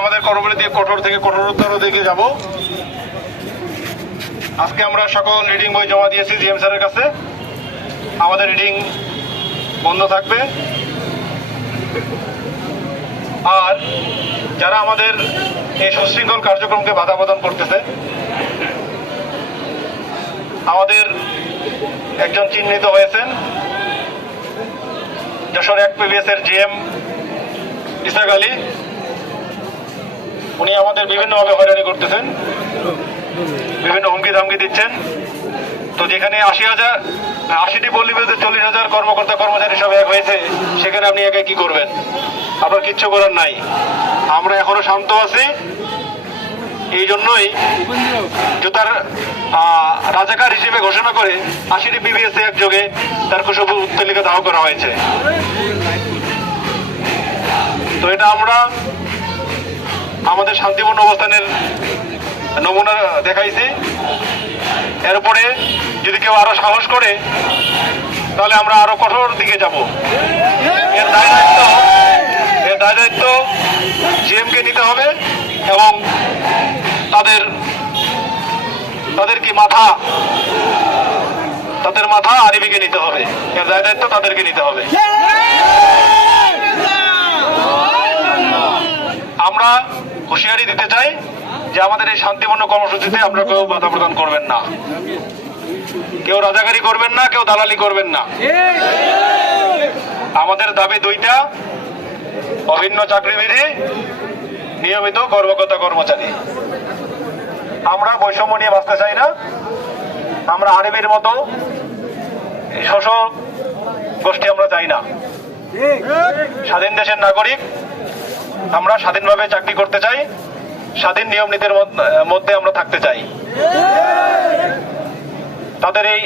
আমাদের কর্মবিরতি কঠোর থেকে কঠোরতর দিকে যাব। আজকে আমরা সকল রিডিং বই জমা দিয়েছি জিএম স্যারের কাছে। আমাদের রিডিং বন্ধ থাকবে। আর যারা আমাদের এই সুশৃঙ্খল কার্যক্রমকে বাধা প্রদান করতেছে, আমাদের একজন চিহ্নিত হয়েছেন যশোর 1 PBS এর জিএম ইসাক আলী। উনি আমাদের বিভিন্নভাবে হয়রানি করতেছেন, বিভিন্ন হুমকি ধামকি দিচ্ছেন। তো যেখানে 80টি পল্লী বিদ্যুৎ 40,000 কর্মকর্তা কর্মচারী সব এক হয়েছে, সেখানে আপনি একা কি করবেন? আপনার কিচ্ছু করার নাই। আমরা এখনো শান্ত আছি। এই জন্যই জুতার রাজাকার হিসেবে ঘোষণা করে 80টি PBS একযোগে তার কুশব উত্তোলিকা দাহ করা হয়েছে। তো এটা আমরা আমাদের শান্তিপূর্ণ অবস্থানের নমুনা দেখাইছি। এর উপরে যদি কেউ আরো সাহস করে, তাহলে আমরা আরো কঠোর দিকে যাব। এর দায় দায়িত্ব জিএমকে নিতে হবে এবং তাদের মাথা আরবিকে নিতে হবে। এর দায় দায়িত্ব তাদেরকে নিতে হবে। আমরা হুঁশিয়ারি দিতে চাই যে আমাদের এই শান্তিপূর্ণ কর্মসূচিতে আমরা কেউ বাধা প্রদান করবেন না, কেউ রাজাকারি করবেন না, কেউ দালালি করবেন না। আমাদের দাবি দুইটা: অভিন্ন চাকরিবিধি, নিয়মিত কর্মকর্তা কর্মচারী। আমরা বৈষম্য নিয়ে বাঁচতে চাই না। আমরা আরবির মতো শোষক গোষ্ঠী আমরা চাই না। স্বাধীন দেশের নাগরিক, আমরা স্বাধীনভাবে চাকরি করতে চাই, স্বাধীন নিয়ম নীতির মধ্যে আমরা থাকতে চাই। তাদের এই